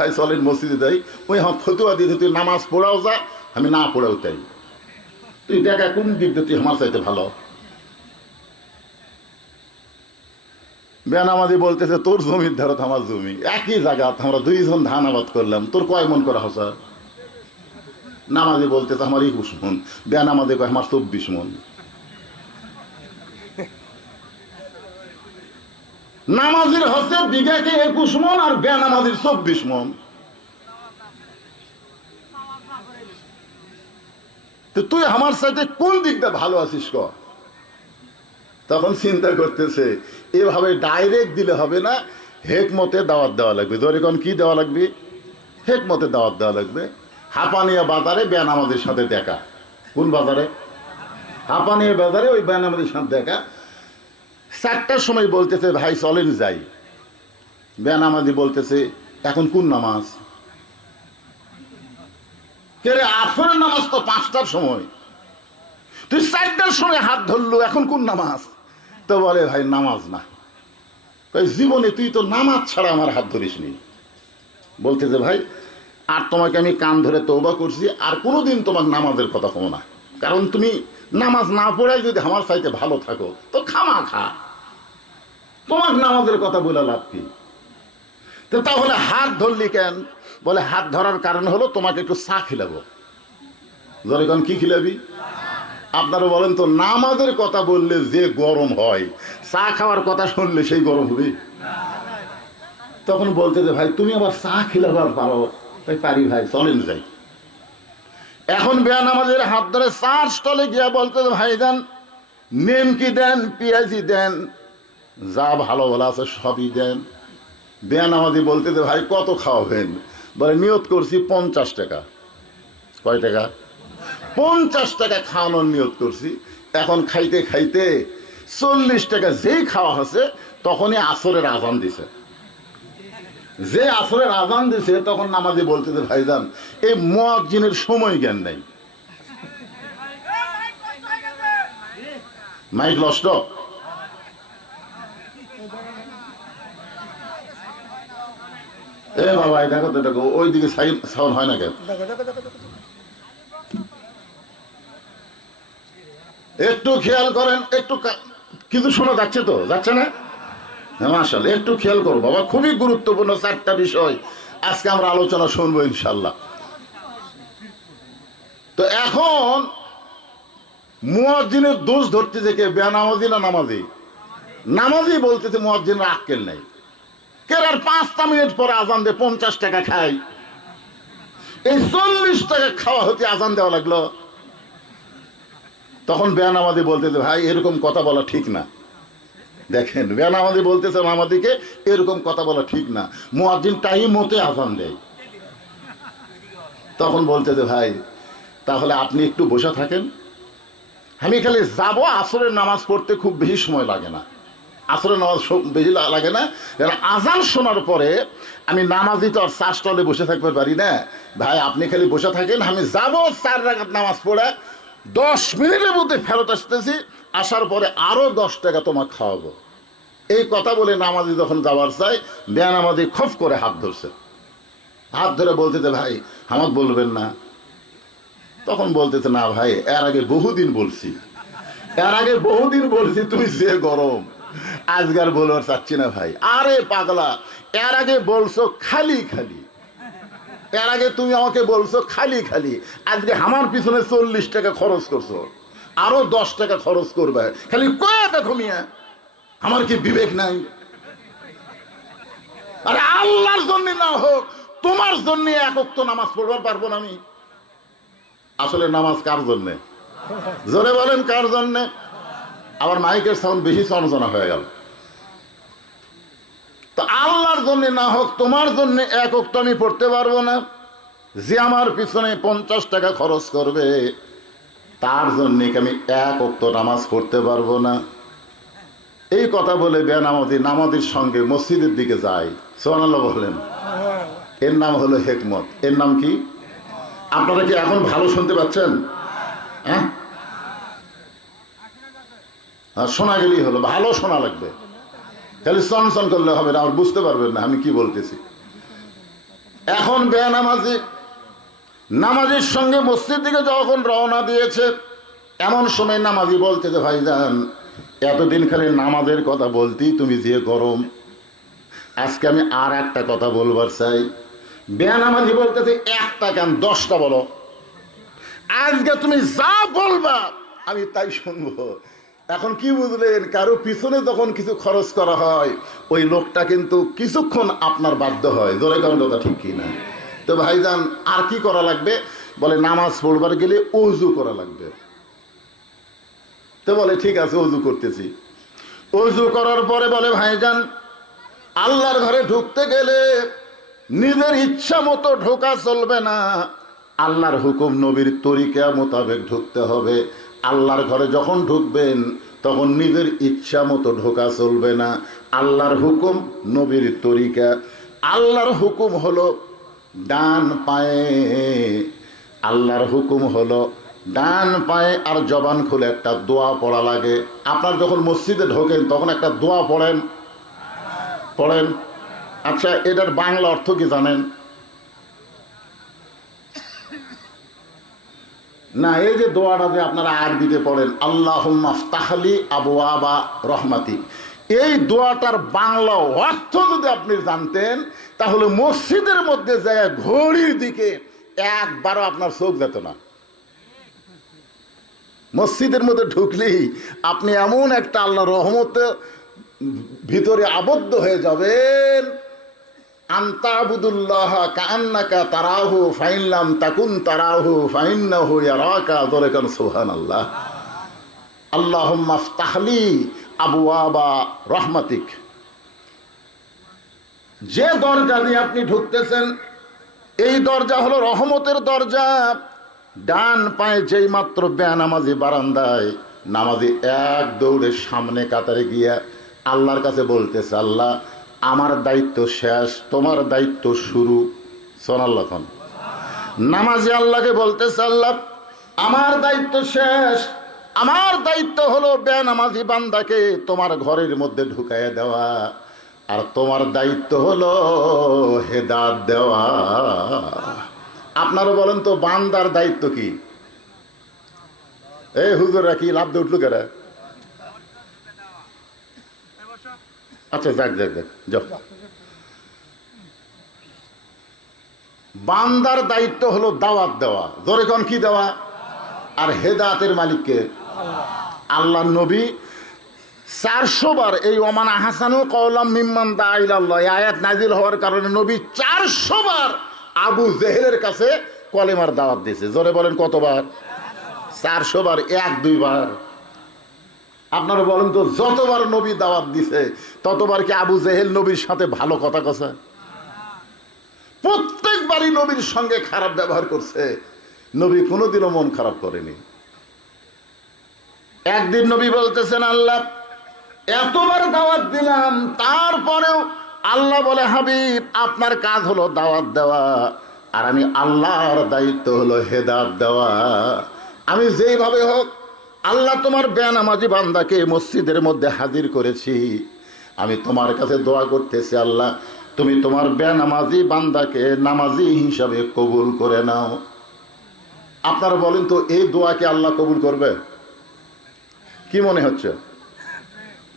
ভাই চলেন মসজিদে যাই, ওই আমার ফতুয়া দিয়ে তুই নামাজ পড়াও যা, আমি না পড়াও তাই। তুই দেখা কোন দিক দিয়ে তুই আমার চাইতে ভালো। বেনামাজি বলতেছে তোর জমির ধারো আমার জমি, একই জায়গা, আমরা দুইজন ধান আবাদ করলাম, তোর কয় মন করা হসা? নামাজি বলতেছে আমার 21 মন, বেনামাজি কয় আমার 24 মন। নামাজির হচ্ছে বিঘাকে 21 মন আর বেনামাজির 24 মন। তুই আমার সাথে কোন দিকটা ভালো আছিস ক? তখন চিন্তা করতেছে এভাবে ডাইরেক্ট দিলে হবে না, হেকমতে দাওয়াত দেওয়া লাগবে। জরিকন কি দেওয়া লাগবে? হেকমতে দাওয়াত দেওয়া লাগবে। হাঁপানিয়া বাজারে বেনামাজির সাথে দেখা। কোন বাজারে? হাঁপানিয়া বাজারে ওই বেনামাজির সাথে দেখা। 4টার সময় বলতেছে ভাই চলেন যাই। বেনামাজি বলতেছে এখন কোন নামাজ? কে রে, আসরের নামাজ তো 5টার সময়, তুই 4টার সময় হাত ধরলো, এখন কোন নামাজ? তো বলে ভাই নামাজ না। জীবনে তুই তো নামাজ ছাড়া আমার হাত ধরিস নি। বলতেছে ভাই আর তোমাকে আমি কান ধরে তওবা করছি, আর কোনোদিন তোমার নামাজের কথা কমো না, কারণ তুমি নামাজ না পড়াই যদি আমার চাইতে ভালো থাকো তো খামা খা, তোমার নামাজের কথা বলে লাভ কি? তো তাহলে হাত ধরলি কেন? বলে হাত ধরার কারণ হলো তোমাকে একটু চা খিলাবো। যখন কি খিলাবি? আপনারা বলেন তো, নামাজের কথা বললে যে গরম হয়, চা খাওয়ার কথা শুনলে সেই গরম হবে? তখন বলতে যে ভাই তুমি আবার চা খিলাবার পারো? তাই পারি ভাই চলেন যাই। এখন বেনামাজের হাত ধরে চার স্টলে গিয়া বলতে ভাই দেন, নেমকি দেন, পেঁয়াজি দেন, যা ভালো ভালো আছে সবই দেন। বেনামাজি বলতে যে ভাই কত খাওয়াবেন? বলে নিয়ত করছি 50 টাকা। কয় টাকা? 50 টাকা খাওয়ানোর নিয়ত করছি। এখন খাইতে খাইতে 40 টাকা যেই খাওয়া হচ্ছে তখনই আসরের আজান দিছে। যে আসরের আজান দিছে তখন নামাজি বলতেছে ভাইজান এই মুয়াজ্জিনের সময় জ্ঞান নাই। মাইক নষ্ট। এ বাবা দেখো তো, দেখো ওইদিকে সাউন্ড হয় না কেন? একটু খেয়াল করেন, একটু কিছু শোনা যাচ্ছে তো? যাচ্ছে না? মাশাআল্লাহ, একটু খেয়াল করো বাবা, খুবই গুরুত্বপূর্ণ 4টা বিষয় আজকে আমরা আলোচনা শুনবো ইনশাল্লাহ। তো এখন মুয়াজ্জিনের দোষ ধরতে থেকে বেনামাজি না নামাজি? নামাজি বলতেছে মুয়াজ্জিনের আক্কেল নাই। কেরার 5টা মিনিট পরে আজান দিয়ে 50 টাকা খাই, এই 40 টাকা খাওয়া হতে আজান দেওয়া লাগলো। তখন বেনামাজি বলতেছে ভাই এরকম কথা বলা ঠিক না। দেখেন বেনামাজি বলতেছে নামাজিকে এরকম কথা বলা ঠিক না, মুয়াজ্জিন টাইম মতে আজান দেয়। তখন বলতেছে ভাই তাহলে আপনি একটু বসে থাকেন, আমি খালি যাবো, আসরের নামাজ পড়তে খুব বেশি সময় লাগে না, আসরের নামাজ বেশি লাগে না, আজান শোনার পরে আমি নামাজি তো আর 4 স্টলে বসে থাকতে পারি না, ভাই আপনি খালি বসে থাকেন, আমি যাবো 4 রাকাত নামাজ পড়ে 10 মিনিটের মধ্যে ফেরত আসতেছি, আসার পরে আরো 10 টাকা তোমাকে খাওয়াবো। এই কথা বলে নামাজি যখন যাওয়ার চাই, বেনামাজি খফ করে হাত ধরছে, হাত ধরে বলতেছে ভাই আমাকে বলবেন না। তখন বলতেছে না ভাই এর আগে বহুদিন বলছি, এর আগে বহুদিন বলছি, তুমি যে গরম আজকাল বলবার চাচ্ছি না ভাই। আরে পাগলা, এর আগে বলছো খালি খালি, এর আগে তুমি আমাকে বলছো খালি খালি, আজকে আমার পিছনে 40 টাকা খরচ করছো, আরো 10 টাকা খরচ করবে, খালি কয়ে দেখো মিয়া আমার কি বিবেক নাই? আরে আল্লাহর জন্য না হোক তোমার জন্য এক ওয়াক্ত নামাজ পড়বার পারবো না আমি? আসলে নামাজ কার জন্যে? জোরে বলেন কার জন্যে? আবার মাইকের সাউন্ড বেশি চনচনা হয়ে গেল। তো আল্লাহর জন্য না হোক তোমার জন্য এক ওয়াক্ত আমি পড়তে পারবো না, যে আমার পিছনে 50 টাকা খরচ করবে তার জন্য আমি এক ওয়াক্ত নামাজ পড়তে পারবো না। এই কথা বলে বেনামাজি নামাজির সঙ্গে মসজিদের দিকে যায়। সুবহানাল্লাহ বলেন। এর নাম হলো হেকমত। এর নাম কি? আপনারা কি এখন ভালো শুনতে পাচ্ছেন? হ্যাঁ, শোনা গেলেই হলো, ভালো শোনা লাগবে, খালি চনচন করলে হবে না, আমার বুঝতে পারবেন না আমি কি বলতেছি। এখন বেনামাজি নামাজের সঙ্গে মসজিদ দিকে যখন রওনা দিয়েছে, এমন সময় নামাজি বলতে যে ভাইজান, এতদিন খালি নামাজের কথা বলতি, তুমি যে গরম, আজকে আমি আর একটা কথা বলবার চাই। বেনামাজি বলতেছে একটা কেন 10টা বলো, আজকে তুমি যা বলবা আমি তাই শুনবো। এখন কি বুঝলেন, কারো পিছনে যখন কিছু খরচ করা হয় ওই লোকটা কিন্তু কিছুক্ষণ আপনার বাধ্য হয়। জোরে কারণ কথা ঠিক কি না? তো ভাইজান আর কি করা লাগবে? বলে নামাজ পড়বার গেলে ওযু করা লাগবে। তো বলে ঠিক আছে, ওযু করতেছি। ওযু করার পরে বলে ভাইজান, আল্লাহর ঘরে ঢুকতে গেলে নিজের ইচ্ছা মতো ঢোকা চলবে না, আল্লাহর হুকুম নবীর তরিকা মোতাবেক ঢুকতে হবে। আল্লাহর ঘরে যখন ঢুকবেন তখন নিজের ইচ্ছা মতো ঢোকা চলবে না, আল্লাহর হুকুম নবীর তরিকা। আল্লাহর হুকুম হলো ডান পায়ে, আল্লাহর হুকুম হলো ডান পায়ে। আর জবান খুলে একটা দোয়া পড়া লাগে। আপনার যখন মসজিদে ঢোকেন তখন একটা দোয়া পড়েন, পড়েন। আচ্ছা, এটার বাংলা অর্থ কি জানেন? না, এই যে দোয়াটা যে আপনারা আরবিতে পড়েন, আল্লাহুম্মা ফতাহলি আবওয়াবা রহমাতিক, এই দোয়াটার বাংলা অর্থ যদি আপনি জানতেন তাহলে মসজিদের মধ্যে যায় ঘড়ির দিকে একবারও আপনার চোখ যেত না। মসজিদের মধ্যে ঢুকলেই আপনি এমন একটা আল্লাহর রহমতে ভিতরে আবদ্ধ হয়ে যাবেন, আনতাবুদুল্লাহ কাআন্নাকা তারাহু ফাইন লাম তাকুন তারাহু ফাইন্নাহু ইয়ারাকা। জোরে কান সুবহানাল্লাহ। আল্লাহুম্মা ফতাহলি আবওয়াবা রহমাতিক। যে দরজা দিয়ে আপনি ঢুকতেছেন এই দরজা হলো রহমতের দরজা। ডান পায়ে যেই মাত্র বেনামাজি বারান্দায়, নামাজি এক দৌড়ে সামনে কাতারে গিয়া আল্লাহর কাছে বলতেছে, আল্লাহ আমার দায়িত্ব শেষ, তোমার দায়িত্ব শুরু। সোনাল্লাহ। নামাজি আল্লাহকে বলতেছে, আল্লাহ আমার দায়িত্ব শেষ, আমার দায়িত্ব হলো বেনামাজি বান্দাকে তোমার ঘরের মধ্যে ঢুকাইয়া দেওয়া, আর তোমার দায়িত্ব হলো হেদায়েত দেওয়া। আপনারা বলেন তো বান্দার দায়িত্ব কি? এই হুজুররা কি লাভ দিয়ে উঠলো কেরা? আচ্ছা যাক যাক যাক যাও। বান্দার দায়িত্ব হলো দাওয়াত দেওয়া। জোরে কোন কি দেওয়া? আর হেদায়েতের মালিককে আল্লাহ। নবী 400 বার এই ওমান আহসানু কওলাম মিম্মান দা ইলাল্লাহ আয়াত নাজিল হওয়ার কারণে নবী 400 বার আবু জেহেলের কাছে কলেমার দাওয়াত দিয়েছে। জোরে বলেন কতবার? 400 বার, 1-2 বার। আপনারা বলেন তো যতবার নবী দাওয়াত দিছে ততবার কি আবু জেহেল নবীর সাথে ভালো কথা কছে? প্রত্যেকবারই নবীর সঙ্গে খারাপ ব্যবহার করছে। নবী কোনোদিনও মন খারাপ করেনি। একদিন নবী বলতেছেন, আল্লাহ এতবার দাওয়াত দিলাম তারপরেও, আল্লাহ বলে হাবিব আপনার কাজ হলো দাওয়াত দেওয়া, আর আমি আল্লাহর দায়িত্ব হলো হেদায়েত দেওয়া। আমি যেইভাবে হোক আল্লাহ তোমার বেনামাজি বান্দাকে মসজিদের মধ্যে হাজির করেছি, আমি তোমার কাছে দোয়া করতেছি, আল্লাহ তুমি তোমার বেনামাজি বান্দাকে নামাজি হিসাবে কবুল করে নাও। আপনারা বলেন তো এই দোয়াকে আল্লাহ কবুল করবে? কি মনে হচ্ছে?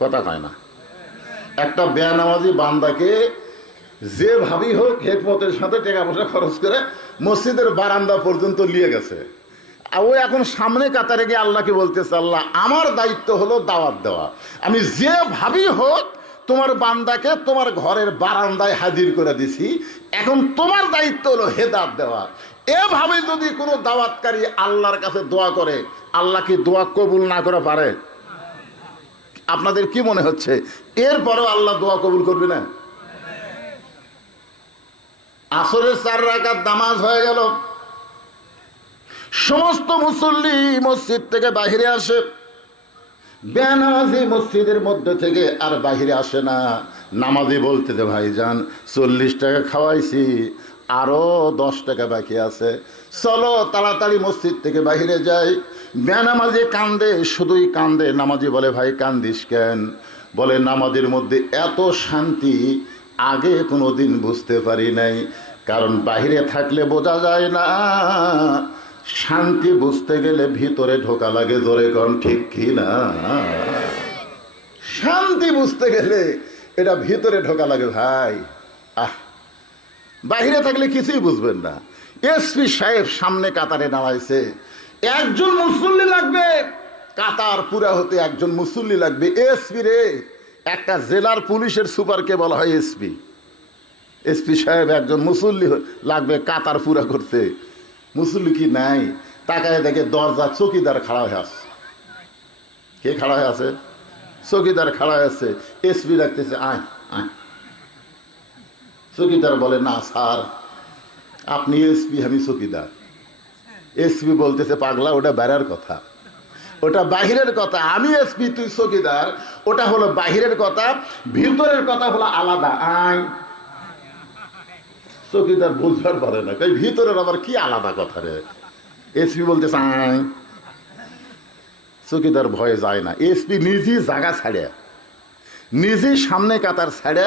কথা কয় না। একটা বেনামাজি বান্দাকে যেভাবেই হোক হেকমতের সাথে টাকা পয়সা খরচ করে মসজিদের বারান্দা পর্যন্ত নিয়ে গেছে, ও এখন সামনে কাতারে গিয়ে আল্লাহকে বলতেছে, আল্লাহ আমার দায়িত্ব হলো দাওয়াত দেওয়া, আমি যেভাবেই হোক তোমার বান্দাকে তোমার ঘরের বারান্দায় হাজির করে দিছি, এখন তোমার দায়িত্ব হলো হেদায়েত দেওয়া। এভাবে যদি কোনো দাওয়াতকারী আল্লাহর কাছে দোয়া করে, আল্লাহ কি দোয়া কবুল না করে পারে? আপনাদের কি মনে হচ্ছে এরপরেও আল্লাহ দোয়া কবুল করবে না? আসরের 4 রাকাত নামাজ হয়ে গেল, সমস্ত মুসল্লি মসজিদ থেকে বাহিরে আসে, বেনামাজি মসজিদের মধ্যে থেকে আর বাহিরে আসে না। নামাজি বলতে যে ভাইজান 40 টাকা খাওয়াইছি, আরো 10 টাকা বাকি আছে, চলো তাড়াতাড়ি মসজিদ থেকে বাহিরে যাই। বেনামাজি কান্দে, শুধুই কান্দে। নামাজি বলে ভাই কান্দিস কেন? বলে নামাজের মধ্যে এত শান্তি আগে কোনোদিন বুঝতে পারি নাই। কারণ বাহিরে থাকলে বোঝা যায় না, শান্তি বুঝতে গেলে ভিতরে ঢোকা লাগে। জোরে কোন ঠিক কি না? শান্তি বুঝতে গেলে এটা ভিতরে ঢোকা লাগে ভাই। বাহিরে থাকলে কিছুই বুঝবেন না। এসপি সাহেব সামনে কাতারে দাঁড়াইছে, একজন মুসল্লি লাগবে, কাতার পুরা হতে একজন মুসল্লি লাগবে। এসপি রে, একটা জেলার পুলিশের সুপারকে বলা হয় এসপি। এসপি সাহেব একজন মুসল্লি লাগবে কাতার পুরা করতে। মুসল্লি কি নাই? তাকায় দেখে দরজা চৌকিদার খাড়া হয়ে আছে। কে খাড়া হয়ে আছে? চৌকিদার খাড়া হয়ে আছে। এসপি ডাকতেছে, আয় আয়। চৌকিদার বলে, না স্যার, আপনি এসপি, আমি চৌকিদার। এসপি বলতেছে, পাগলা, ওটা বেড়ার কথা, ওটা বাহিরের কথা। আমি এসপি, তুই চৌকিদার, ওটা হলো বাহিরের কথা, ভিতরের কথা হলো আলাদা। আয়। চৌকিদার বুঝবার পারে না, কই ভিতরের আবার কি আলাদা কথা রে? এসপি বলতেছে, আয়। চৌকিদার ভয়ে যায় না। এসপি নিজেই জায়গা ছাড়ে, নিজেই সামনে কাতার ছাড়ে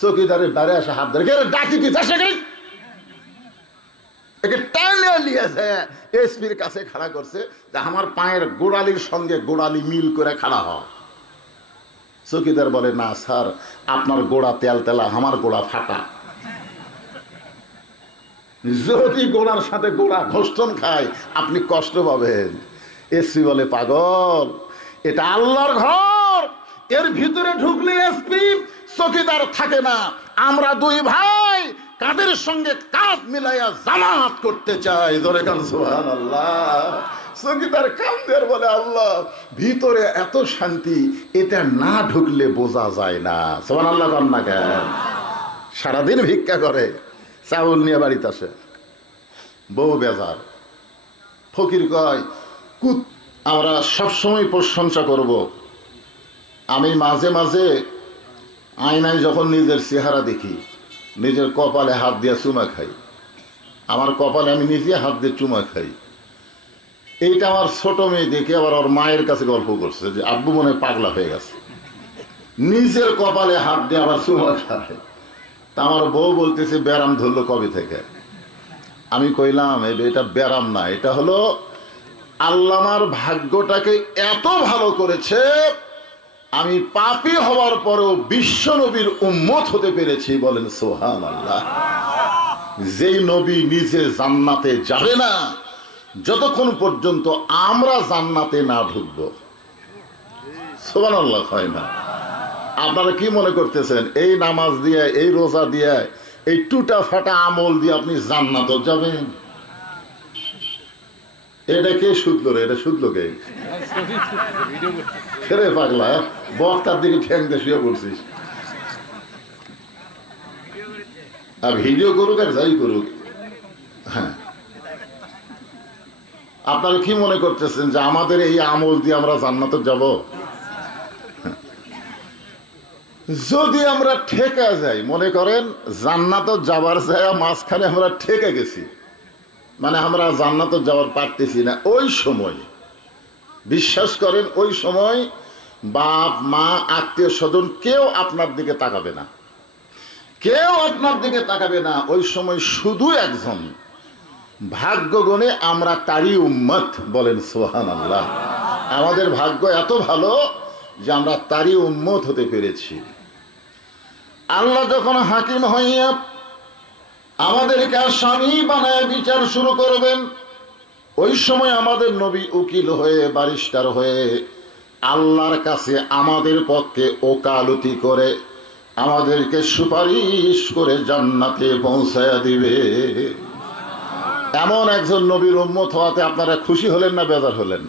চৌকিদারের বাড়ি আসে হাত ধরে, ডাকি কি এসপির কাছে খাড়া করছে যে আমার পায়ের গোড়ালির সঙ্গে গোড়ালি মিল করে খাড়া হয়। চৌকিদার বলে, না স্যার, আপনার গোড়া তেল তেলা, আমার গোড়া ফাটা। যদি গোড়ার সাথে গোড়া ঘষ্টন খায় আপনি কষ্ট পাবেন। এসপি বলে, পাগল, এটা আল্লাহর ঘর, এর ভিতরে ঢুকলে এসপি চৌকিদার থাকে না। আমরা দুই ভাই কাদের সঙ্গে কাঁধ মিলাইয়া জামাত করতে চাই। ধরে কান সুবহানাল্লাহ। চৌকিদার কান্দের বলে, আল্লাহ, ভিতরে এত শান্তি, এটা না ঢুকলে বোঝা যায় না। সুবহানাল্লাহ কান না কেন? সারাদিন ভিক্ষা করে, চাউল নিয়ে বাড়িতে আসে, বউ বেজার। ফকির কয়, কুত, আমরা সবসময় প্রশংসা করব। আমি মাঝে মাঝে আয়নায় যখন নিজের চেহারা দেখি, নিজের কপালে হাত দিয়ে চুমা খাই। আমার কপালে আমি নিজে হাত দিয়ে চুমা খাই। এইটা আমার ছোট মেয়ে দেখে আবার ওর মায়ের কাছে গল্প করছে যে আব্বু মনে হয় পাগলা হয়ে গেছে, নিজের কপালে হাত দিয়ে আবার চুমা খায়। তা আমার বউ বলতেছে, ব্যারাম ধরলো কবে থেকে? আমি কইলাম, এটা ব্যারাম না, এটা হলো আল্লাহ আমার ভাগ্যটাকে এত ভালো করেছে, আমি পাপী হওয়ার পরেও বিশ্ব নবীর উম্মত হতে পেরেছি। বলেন সুবহানাল্লাহ। যেই নবী নিজে জান্নাতে যাবে না যতক্ষণ পর্যন্ত আমরা জান্নাতে না ঢুকব। সুবহানাল্লাহ হয় না? আপনারা কি মনে করতেছেন এই নামাজ দিয়ে, এই রোজা দিয়ে, এই টুটা ফাটা আমল দিয়ে আপনি জান্নাতে যাবেন? এটা কে শুধলো রে? এটা শুধলো কে? রে পাগলা, বক্তার দিকে ঠ্যাং দিয়ে শুয়ে পড়ছিস। আর ভিডিও করুক আর যাই করুক, হ্যাঁ, আপনারা কি মনে করতেছেন যে আমাদের এই আমল দিয়ে আমরা জান্নাতে যাব? যদি আমরা ঠেকা যাই, মনে করেন জান্নাতে যাবার জায়গা মাঝখানে আমরা ঠেকে গেছি, মানে আমরা জান্নাতে যাওয়ার পারতেছি না, ওই সময় বিশ্বাস করেন, ওই সময় বাপ মা আত্মীয় স্বজন কেউ আপনার দিকে তাকাবে না, কেউ আপনার দিকে তাকাবে না। ওই সময় শুধু একজন ভাগ্য গুণে আমরা তারই উম্মত। বলেন সুবহানাল্লাহ। আমাদের ভাগ্য এত ভালো যে আমরা তারই উম্মত হতে পেরেছি। আল্লাহ যখন হাকিম হইয়া আমাদেরকে আসামি বানায় বিচার শুরু করবেন, ওই সময় আমাদের নবী উকিল হয়ে, ব্যারিস্টার হয়ে আল্লাহর কাছে আমাদের পক্ষে ওকালতি করে আমাদেরকে সুপারিশ করে জান্নাতে পৌঁছায়া দিবে। এমন একজন নবীর উম্মত হওয়াতে আপনারা খুশি হলেন না বেজার হলেন?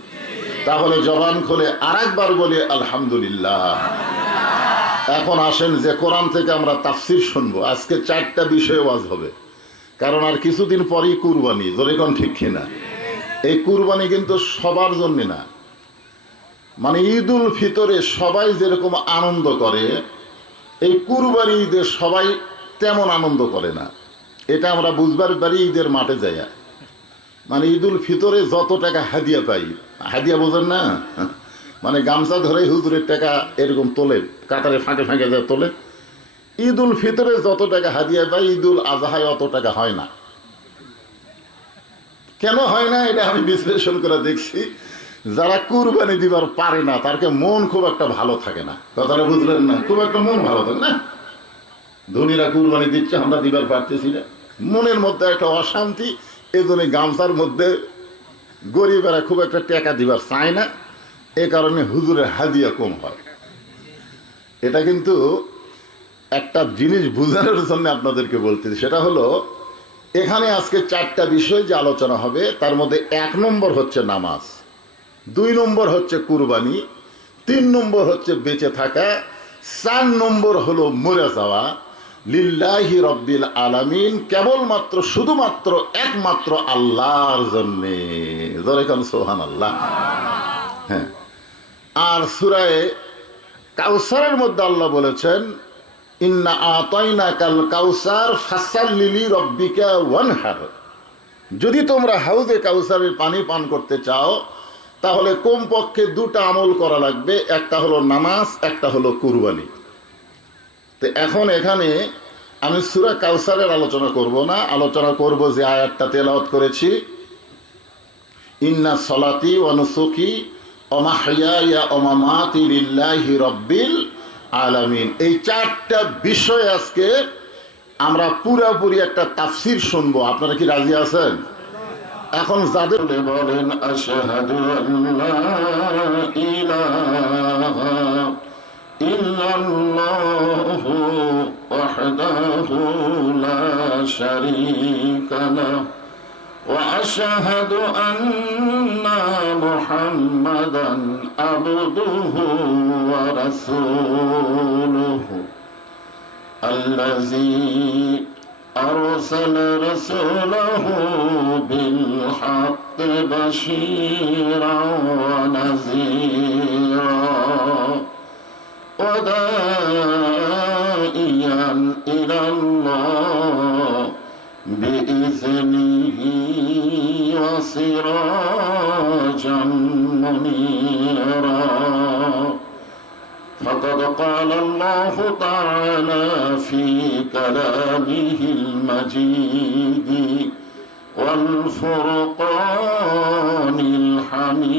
তাহলে জবান খুলে আরেকবার বলি আলহামদুলিল্লাহ। এখন আসেন যে কোরআন থেকে আমরা তাফসির শুনবো। আজকে 4টা বিষয় ওয়াজ হবে, কারণ আর কিছুদিন পরেই কুরবানি। যেরকম ঠিক কিনা? এই কুরবানি কিন্তু সবার জন্য না, মানে ঈদুল ফিতরে সবাই যেরকম আনন্দ করে, এই কুরবানি ঈদে সবাই তেমন আনন্দ করে না। এটা আমরা বুঝবার পারি ঈদের মাঠে যাইয়া। মানে ঈদুল ফিতরে যত টাকা হাদিয়া পাই, হাদিয়া বোঝেন না, মানে গামছা ধরে হুজুরের টাকা এরকম তোলে, কাতারে ফাঁকে ফাঁকে যায় তোলে, ঈদ উল ফিতরে যত টাকা হাদিয়া পাই ঈদ উল আজহায় অত টাকা হয় না। কেন হয় না এটা আমি বিশ্লেষণ করে দেখছি, যারা কুরবানি দিবার পারে না তারকে মন খুব একটা ভালো থাকে না। কথাটা বুঝলেন না? খুব একটা মন ভালো থাকে না। ধনীরা কুরবানি দিচ্ছে, আমরা দিবার পারতেছি না, মনের মধ্যে একটা অশান্তি। এই জন্য গামছার মধ্যে গরিবেরা খুব একটা টাকা দিবার চায় না, এ কারণে হুজুরের হাদিয়া কম হয়। এটা কিন্তু একটা জিনিস বোঝানোর জন্য আপনাদেরকে বলতেছি, সেটা হলো এখানে আজকে 4টা বিষয় যে আলোচনা হবে তার মধ্যে 1 নম্বর হচ্ছে নামাজ, 2 নম্বর হচ্ছে কুরবানি, 3 নম্বর হচ্ছে বেঁচে থাকা, 4 নম্বর হলো মরে যাওয়া লিল্লাহি রব্বিল আলামিন, কেবলমাত্র শুধুমাত্র একমাত্র আল্লাহর জন্যে। জোরে কান সুবহানাল্লাহ। হ্যাঁ, আর সূরা কাউসারের মধ্যে আল্লাহ বলেছেন ইন্না আতাইনাকাল কাউসার ফাসাল্লি লিরাব্বিকা ওয়ানহার। যদি তোমরা হাউজে কাউসারের পানি পান করতে চাও তাহলে কমপক্ষে 2টা আমল করা লাগবে, একটা হলো নামাজ, একটা হলো কুরবানি। তো এখন এখানে আমি সূরা কাউসারের আলোচনা করব না, আলোচনা করব যে আয়াতটা তেলাওয়াত করেছি, ইন্না সলাতি ওয়া নুসুকি ওয়া মাহইয়ায়া ওয়া মামাতি লিল্লাহি রাব্বিল আলামিন। এই 4টা বিষয় আজকে আমরা পুরোপুরি একটা তাফসীর শুনবো। আপনারা কি রাজি আছেন? এখন যাদের বলেন আশহাদু আল্লা ইলাহা ইল্লাল্লাহু ওয়াহদাহু লা শারীকা লাহু ওয়া আশহাদু আন্না মুহাম্মাদান আবদুহু ওয়া রাসূলুহু আল্লাযী أرسل رسوله بالحق بشيرا ونذيرا وداعيا إلى الله بإذنه وسراجا منيرا. فقد قال الله تعالى في كلامه المجيد والفرقان الحميد.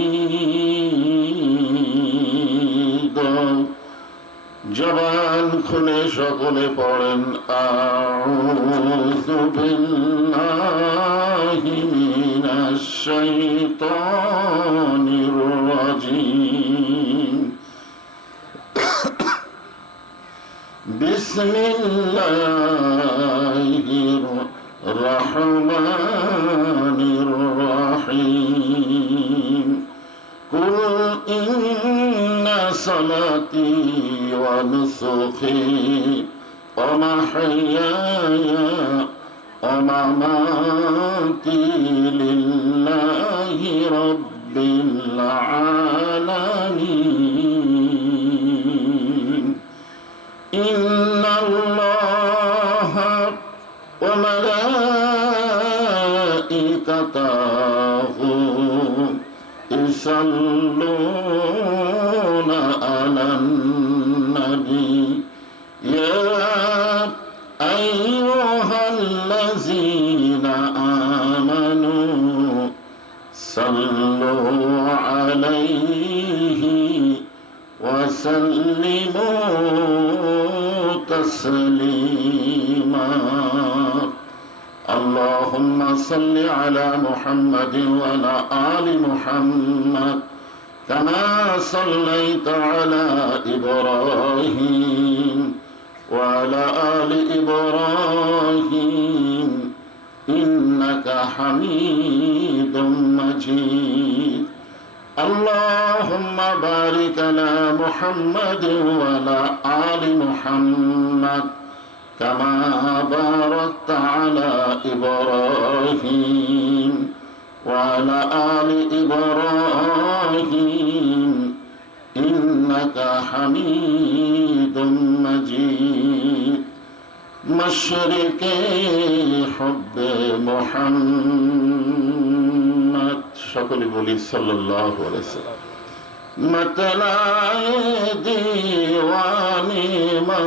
জবান খুলে সকলে পড়েন আউযু বিল্লাহি মিনাশ শাইতানির রাজীম. বিসমিল্লাহির রহমানির রহিম. কুল ইন্না সালাতি ওয়া নুসুকি ওয়া মাহইয়ায়া ওয়া মামাতি লিল্লাহি রাব্বিল আলামিন. ইন্না আল্লাহা ওয়া মালাইকাতাহু ইউসাল্লুনা আলান নবী ইয়া আইয়ুহাল্লাযীনা আমানু সাল্লু আলাইহি ওয়া সাল্লিমু تسليما. اللهم صل على محمد وعلى آل محمد كما صليت على إبراهيم وعلى آل إبراهيم إنك حميد مجيد. اللهم بارك على محمد وعلى آل محمد كما باركت على إبراهيم وعلى آل إبراهيم إنك حميد مجيد. مشرق حب محمد সকলে বলি সাল্লাল্লাহু আলাইহি ওয়াসাল্লাম. মতলায়ে দিওয়ানি মা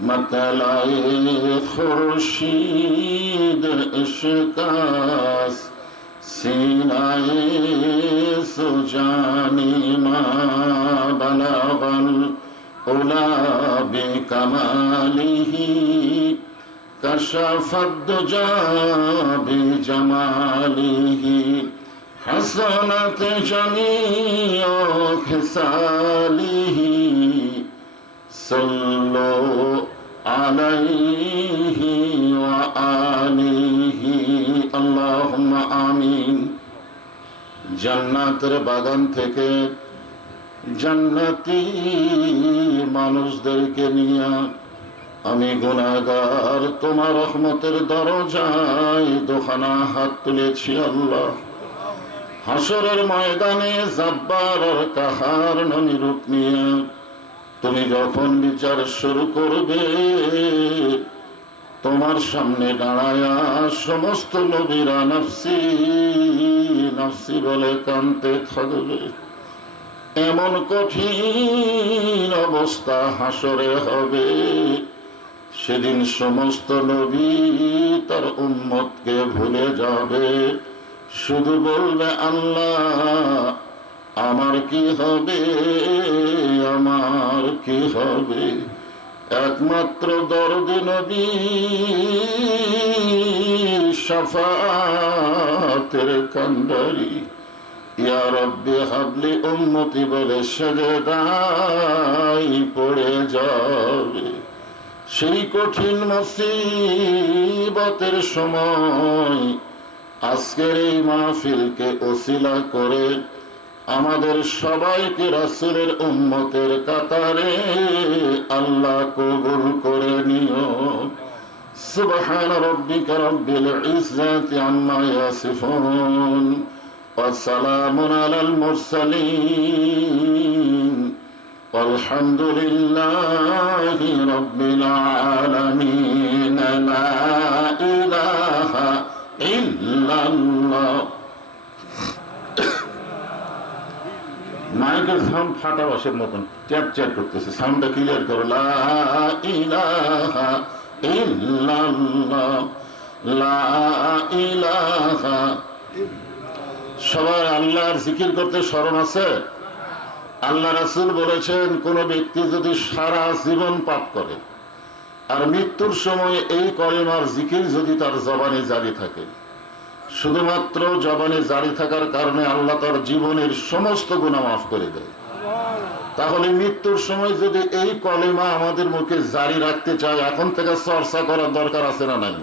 मतलाए खुर्शीद इश्कास सीनाए सुजानी मा बलगल उला बिकमालिही कशफद दुजा बिजमालिही हसनत जमीअ खिसालिही सल्लो अलैहि व आलिहि अल्लाहुम्मा आमीन। জান্নাতের বাগান থেকে জান্নাতি মানুষদেরকে নিয়ে আমি গুনাহগার তোমার রহমতের দরজায় দোখানা হাত তুলেছি আল্লাহ। হাসরের ময়দানে জাব্বার আর কাহার নামী রূপ নিয়ে তুমি যখন বিচার শুরু করবে, তোমার সামনে দাঁড়ায়া সমস্ত নবীরা নফসি নফসি বলে কাঁদতে থাকবে। এমন কঠিন অবস্থা হাসরে হবে, সেদিন সমস্ত নবী তার উম্মতকে ভুলে যাবে, শুধু বলবে আল্লাহ আমার কি হবে, আমার কি হবে। একমাত্র দরদি নবী শাফাতের কান্ডারি ইয়া রব্বি হাবলি উম্মতি বলে সেজদায় পড়ে যাবে। সেই কঠিন মুসিবতের সময় আজকের এই মাহফিলকে ওসিলা করে আমাদের সবাইকে রাসূলের উম্মতের কাতারে আল্লাহ কবুল করে নিও। সুবহান রাব্বিকা রাব্বিল ইজ্জাতি আম্মা ইয়াসিফুন ওয়া সালামুন আলাল মুরসালিন ওয়ালহামদুলিল্লাহি রাব্বিল আলামিন। লা ইলাহা ইল্লাল্লাহ। মাইকের সাউন্ড ফাটা বাসের মতন চ্যাপ চ্যাপ করতেছে, সাউন্ডটা ক্লিয়ার করো। লা ইলাহা ইল্লাল্লাহ, লা ইলাহা। সবাই আল্লাহর জিকির করতে শরণ আছে? আল্লাহ রাসূল বলেছেন, কোন ব্যক্তি যদি সারা জীবন পাপ করে আর মৃত্যুর সময় এই কলেমার জিকির যদি তার জবানে জারি থাকে, শুধুমাত্র জবানে জারি থাকার কারণে আল্লাহ তার জীবনের সমস্ত গুনাহ মাফ করে দেয়। তাহলে মৃত্যুর সময় যদি এই কলেমা আমাদের মুখে জারি রাখতে চায়, এখন থেকে চর্চা করার দরকার আছে না নাই?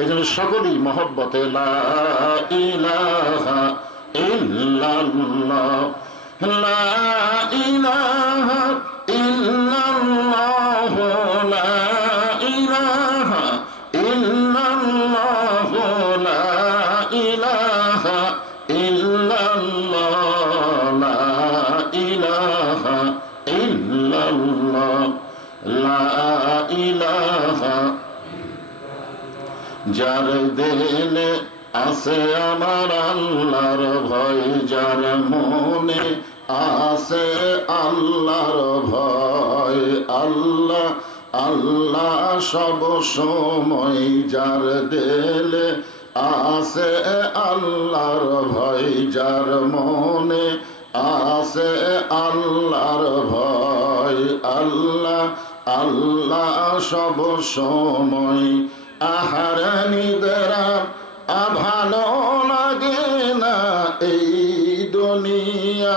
এই জন্য সকলেই মহব্বতে লা ইলাহা ইল্লাল্লাহ, লা ইলাহা ইল্লাল্লাহ, লা ইলাহা ইল্লাল্লাহ, লা ইলাহা ইল্লাল্লাহ, লা ইলাহা ইল্লাল্লাহ, লা ইলাহা। যার দিলে আছে আমার আল্লাহর ভয়, যার মনে আছে আল্লাহর ভয়, আল্লাহ আল্লাহ সব সময় যার দিলে আছে আল্লাহর ভয়, যার মনে আছে আল্লাহর ভয়, আল্লাহ আল্লাহ সব সময়। আহার নিদ্রা ভালো লাগে না এই দুনিয়া,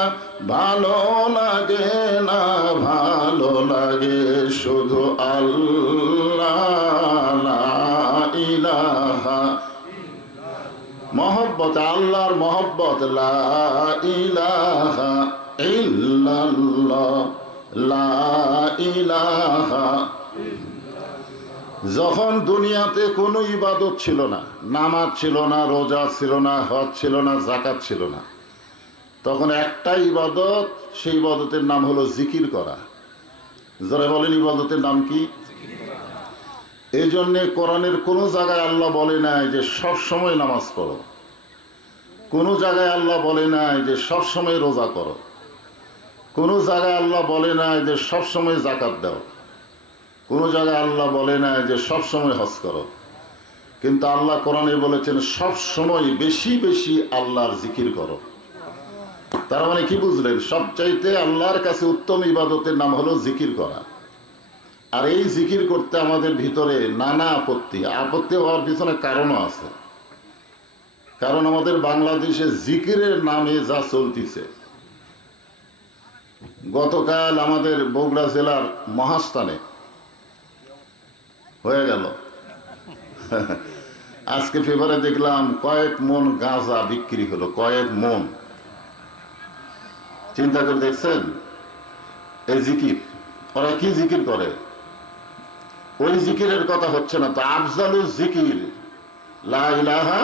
ভালো লাগে না, ভালো লাগে শুধু আল্লাহ। লা ইলাহা মহব্বত, আল্লাহর মহব্বত। লা ইলাহা ইল্লাল্লাহ, লা ইলাহা। যখন দুনিয়াতে কোনো ইবাদত ছিল না, নামাজ ছিল না, রোজা ছিল না, হজ ছিল না, যাকাত ছিল না, তখন একটা ইবাদত, সেই ইবাদতের নাম হলো জিকির করা। যারা বলেন ইবাদতের নাম কি? এই জন্যে কোরআনের কোনো জায়গায় আল্লাহ বলে নাই যে সব সময় নামাজ পড়ো, কোনো জায়গায় আল্লাহ বলে নাই যে সব সময় রোজা করো, কোনো জায়গায় আল্লাহ বলে নাই যে সব সময় যাকাত দাও। কোন জায়গায় আল্লাহ বলে না যে সব সময় হজ করো, কিন্তু আল্লাহ কোরআনে বলেছেন সব সময় বেশি বেশি আল্লাহর জিকির করো। তার মানে কি বুঝলেন? সবচাইতে আল্লাহর কাছে উত্তম ইবাদতের নাম হলো জিকির করা। আর এই জিকির করতে আমাদের ভিতরে নানা আপত্তি হওয়ার পিছনে কারণও আছে। কারণ আমাদের বাংলাদেশে জিকিরের নামে যা চলতিছে, গতকাল আমাদের বগুড়া জেলার মহাস্থানে হয়ে গেল, আজকে পেপারে দেখলাম কয়েক মন গাঁজা বিক্রি হলো, কয়েক মন। চিন্তা করে দেখছেন? এই জিকির, ওরা কি জিকির করে? ওই জিকিরের কথা হচ্ছে না তো। আফজালুল জিকির লা ইলাহা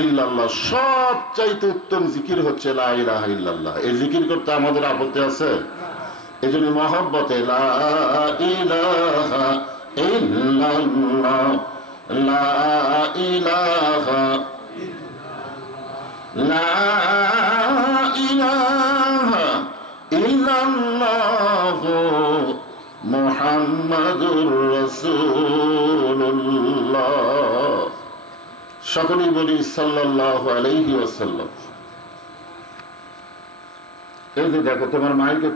ইল্লাল্লাহ, সব চাইতে উত্তম জিকির হচ্ছে লা ইলাহা ইল্লাল্লাহ। এই জিকির করতে আমাদের আপত্তি আছে? এই জন্য মহব্বতে লা ইলাহা ইল্লাল্লাহ, লা ইলাহা, লা ইলাহা ইল্লাল্লাহ মুহাম্মাদুর রাসূলুল্লাহ। সকলেই বলি সাল্লাল্লাহু আলাইহি ওয়াসাল্লাম। এই যে দেখো তোমার মাইকে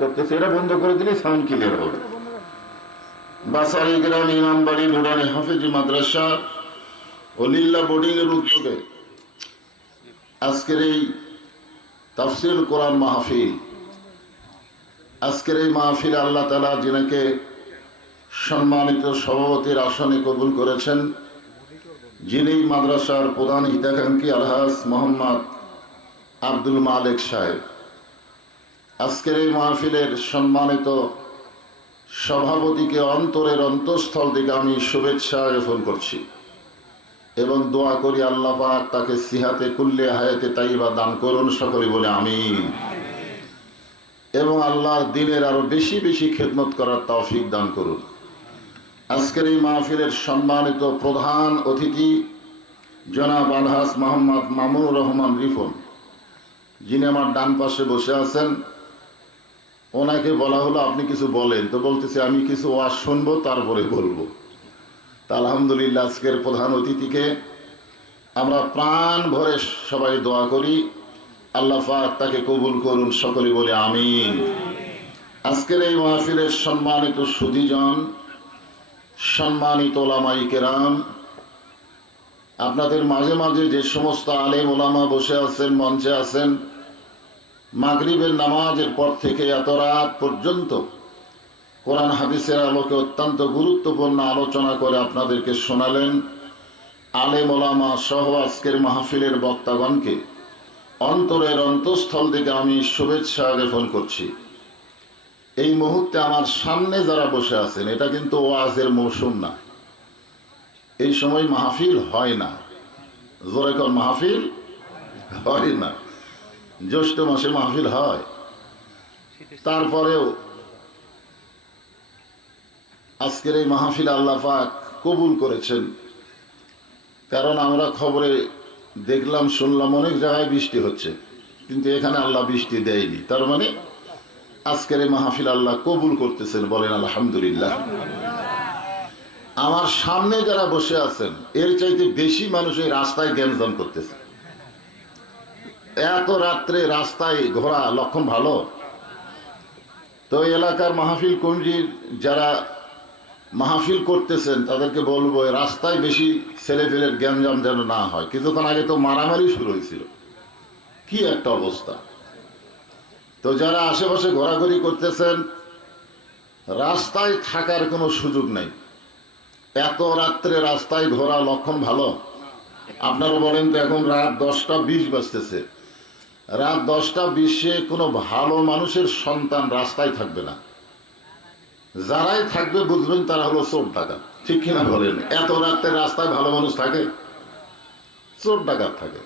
করতেছে, এটা বন্ধ করে দিলে সাউন্ড ক্লিয়ার হবে। বাসারি গ্রাম ইমামবাড়ি নুরানি হাফেজি মাদ্রাসা ও লিল্লা বোর্ডিং এর উদ্যোগে আজকের এই তাফসীরুল কোরআন মাহফিল, আজকের এই মাহফিল আল্লাহ তাআলা যিনাকে সম্মানিত সভাপতির আসনে কবুল করেছেন, যিনি মাদ্রাসার প্রধান হিতাকাঙ্ক্ষী আলহাজ মোহাম্মদ আব্দুল মালেক সাহেব, আজকের এই মাহফিলের সম্মানিত সভাপতিকে অন্তরের অন্তঃস্থল থেকে আমি শুভেচ্ছা জ্ঞাপন করছি এবং দোয়া করি আল্লাহ পাক তাকে সিহাতে কুল্লে হায়াতে তাইবা দান করুন। সকলে বলে আমিন। এবং আল্লাহর দ্বীনের আরো বেশি বেশি খেদমত করার তৌফিক দান করুন। আজকের এই মাহফিলের সম্মানিত প্রধান অতিথি জনাব আলহাজ মোহাম্মদ মামুনুর রহমান রিফন, যিনি আমার ডান পাশে বসে আছেন। ওনাকে বলা হলো আপনি কিছু বলেন, তো বলতেছে আমি কিছু ওয়াজ শুনবো তারপরে বলবো। তা আলহামদুলিল্লাহ আজকের প্রধান অতিথিকে আমরা প্রাণ ভরে সবাই দোয়া করি আল্লাহ পাক তাকে কবুল করুন। সকলে বলে আমিন। আজকের এই মাহফিলের সম্মানিত সুধীজন, সম্মানিত ওলামায়ে কেরাম, আপনাদের মাঝে মাঝে যে সমস্ত আলেম ওলামা বসে আছেন, মঞ্চে আছেন, মাগরিবের নামাজের পর থেকে এত রাত পর্যন্ত কোরআন হাদিসের আলোকে অত্যন্ত গুরুত্বপূর্ণ আলোচনা করে আপনাদেরকে শোনালেন আলেম ওলামা সহ আজকের মাহফিলের বক্তাগণকে অন্তরের অন্তঃস্থল থেকে আমি শুভেচ্ছা জ্ঞাপন করছি। এই মুহূর্তে আমার সামনে যারা বসে আছেন, এটা কিন্তু ওয়াজের মৌসুম না, এই সময় মাহফিল হয় না। জোরে কর, মাহফিল হয় না। জ্যৈষ্ঠ মাসে মাহফিল হয়, তারপরেও আজকের এই মাহফিল আল্লাহ পাক কবুল করেছেন। কারণ আমরা খবরে দেখলাম, শুনলাম অনেক জায়গায় বৃষ্টি হচ্ছে, কিন্তু এখানে আল্লাহ বৃষ্টি দেয়নি। তার মানে আজকের এই মাহফিল আল্লাহ কবুল করতেছেন, বলেন আলহামদুলিল্লাহ। আমার সামনে যারা বসে আছেন, এর চাইতে বেশি মানুষ এই রাস্তায় গ্যাঞ্জাম করতেছে। এত রাত্রে রাস্তায় ঘোরা লক্ষণ ভালো? তো এলাকার মাহফিল কমিটির যারা মাহফিল করতেছেন তাদেরকে বলবো রাস্তায় বেশি ছেলেপেলের গ্যাঞ্জাম যেন না হয়। কিছুক্ষণ আগে তো মারামারি শুরু হয়েছিল, কি একটা অবস্থা। তো যারা আশেপাশে ঘোরাঘুরি করতেছেন, রাস্তায় থাকার কোনো সুযোগ নেই। এত রাত্রে রাস্তায় ঘোরা লক্ষণ ভালো? আপনারা বলেন তো, এখন রাত 10টা 20 বাজতেছে। রাত 10টা 20-এ কোনো ভালো মানুষের সন্তান রাস্তায় থাকবে না। যারাই থাকবে বুঝবেন তারা হলো চোর ডাকাত, ঠিক কিনা বলেন? এত রাত্রে রাস্তায় ভালো মানুষ থাকে? চোর ডাকাত থাকে।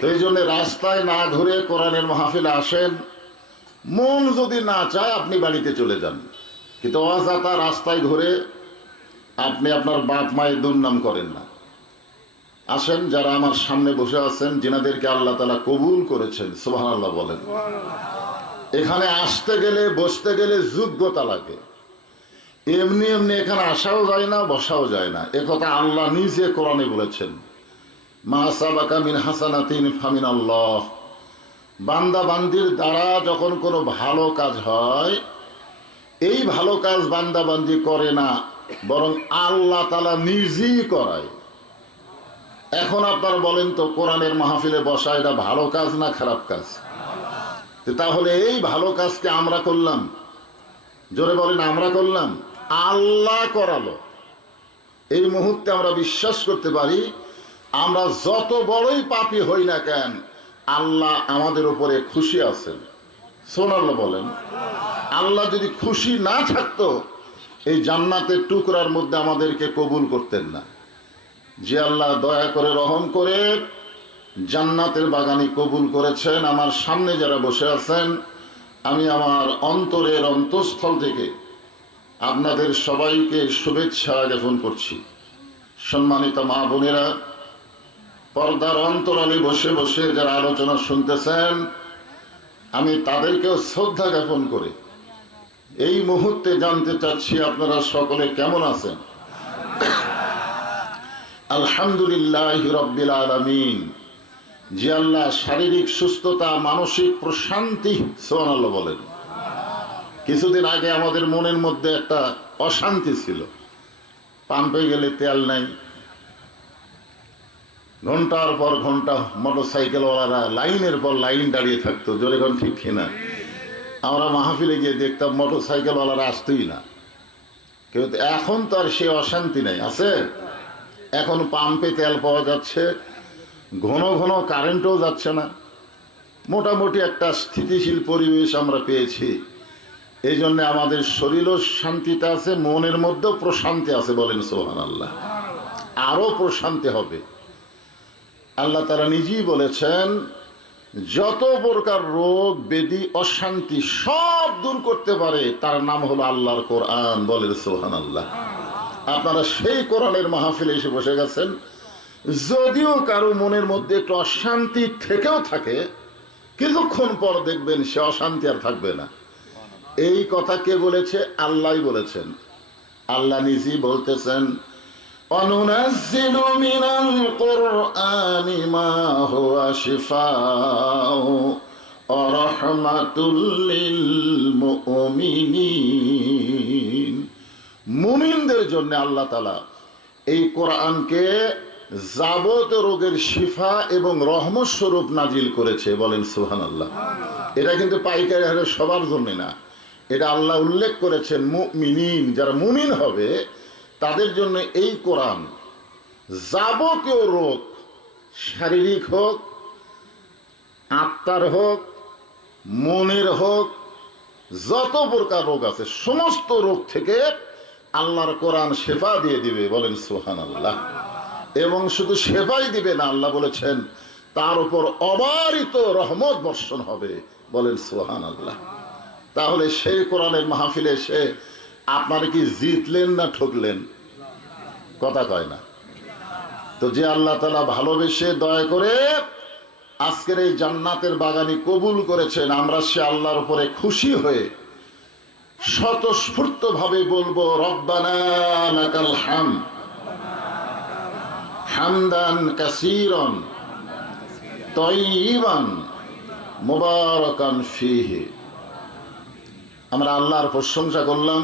তো এই জন্য রাস্তায় না ঘুরে কোরআনের মাহফিলে আসেন। মন যদি না চায় আপনি বাড়িতে চলে যান, কিন্তু অযথা রাস্তায় ঘুরে আপনি আপনার বাপ মায়ের দুর্নাম করেন না। আসেন, যারা আমার সামনে বসে আছেন, যিনাদেরকে আল্লাহ তাআলা কবুল করেছেন, সুবহানাল্লাহ বলেন। এখানে আসতে গেলে বসতে গেলে যোগ্যতা লাগে। এমনি এমনি এখানে আসাও যায় না, বসাও যায় না। একথা আল্লাহ নিজে কোরআনে বলেছেন, মা সাবাকা মিন হাসানাতিন ফামিন আল্লাহ। বান্দা বান্দির দ্বারা যখন কোনো ভালো কাজ হয়, এই ভালো কাজ বান্দা বান্দি করে না, বরং আল্লাহ তাআলা নিজেই করায়। এখন আপনারা বলেন তো, কোরআনের মাহফিলে বসা এটা ভালো কাজ না খারাপ কাজ? তাহলে এই ভালো কাজকে আমরা করলাম, জোরে বলেন আমরা করলাম, আল্লাহ করালো। এই মুহূর্তে আমরা বিশ্বাস করতে পারি, আমরা যত বড়ই পাপী হই না কেন, আল্লাহ আমাদের উপরে খুশি আছেন। সুবহানাল্লাহ বলেন। আল্লাহ যদি খুশি না থাকতো, এই জান্নাতের টুকরার মধ্যে আমাদেরকে কবুল করতেন না। যে আল্লাহ দয়া করে রহম করে জান্নাতের বাগানে কবুল করেছেন, আমার সামনে যারা বসে আছেন, আমি আমার অন্তরের অন্তঃস্থল থেকে আপনাদের সবাইকে শুভেচ্ছা জ্ঞাপন করছি। সম্মানিত মা বোনেরা, পর্দার অন্তরালে বসে বসে যারা আলোচনা শুনতেছেন, আমি তাদেরকেও শ্রদ্ধা জ্ঞাপন করে এই মুহূর্তে জানতে চাচ্ছি আপনারা সকলে কেমন আছেন। আলহামদুলিল্লাহ রাব্বিল আলামিন। যে আল্লাহ শারীরিক সুস্থতা, মানসিক প্রশান্তি, সুবহানাল্লাহ বলেন। কিছুদিন আগে আমাদের মনের মধ্যে একটা অশান্তি ছিল, পাম্পে গেলে তেল নাই, ঘন্টার পর ঘন্টা মোটরসাইকেলওয়ালারা লাইনের পর লাইন দাঁড়িয়ে থাকতো, জোরে কোন ঠিক কিনা? আমরা মাহফিলে গিয়ে দেখতাম মোটরসাইকেলওয়ালারা আসতোই না কেউ। এখন তো আর সে অশান্তি নাই, আছে? এখন পাম্পে তেল পাওয়া যাচ্ছে, ঘন ঘন কারেন্টও যাচ্ছে না, মোটামুটি একটা স্থিতিশীল পরিবেশ আমরা পেয়েছি। এই জন্য আমাদের শরীরও শান্তিতে আছে, মনের মধ্যেও প্রশান্তি আছে, বলেন সুবহানাল্লাহ। আরো প্রশান্তি হবে। আল্লাহ তাআলা নিজেই বলেছেন, যত প্রকার রোগ ব্যাধি অশান্তি সব দূর করতে পারে, তার নাম হলো আল্লাহর কোরআন, বলেন সুবহানাল্লাহ। আপনারা সেই কোরআনের মাহফিলে এসে বসে গেছেন। যদিও কারো মনের মধ্যে একটু অশান্তি থেকেও থাকে, কিছুক্ষণ পর দেখবেন সে অশান্তি আর থাকবে না। এই কথা কে বলেছে? আল্লাহই বলেছেন। আল্লাহ নিজেই বলতেছেন, অনুনাজ্জিলু মিনাল কুরআনি মা হুয়া শিফাউ ওয়া রাহমাতুল লিল মুমিনিন। মুমিনদের জন্য আল্লাহ তাআলা এই কোরআনকে যাবতীয় রোগের শিফা এবং রহমত স্বরূপ নাজিল করেছে, বলেন সুবহানাল্লাহ। এটা কিন্তু পাইকারি হারে সবার জন্য না, এটা আল্লাহ উল্লেখ করেছেন মুমিনিন, যারা মুমিন হবে তাদের জন্য এই কোরআন যাবতীয় রোগ, শারীরিক হোক, আত্মার হোক, মনের হোক, যত প্রকার রোগ আছে সমস্ত রোগ থেকে আল্লাহর কোরআন শেফা দিয়ে দিবে, বলেন সুবহানাল্লাহ। এবং শুধু শেফাই দিবে না, আল্লাহ বলেছেন তার উপর অবারিত রহমত বর্ষণ হবে, বলেন সুবহানাল্লাহ। তাহলে সেই কোরআনের মাহফিলে এসে আপনারা কি জিতলেন না ঠকলেন? কথা কয় না তো। যে আল্লাহ তাআলা ভালোবেসে দয়া করে আজকের এই জান্নাতের বাগানি কবুল করেছেন, আমরা সে আল্লাহর উপরে খুশি হয়ে স্বতঃস্ফূর্ত ভাবে বলবো, রব্বানা লাকাল হামদ হামদান কাসীরান তাইয়িবান মুবারাকান ফীহি। আমরা আল্লাহর প্রশংসা করলাম,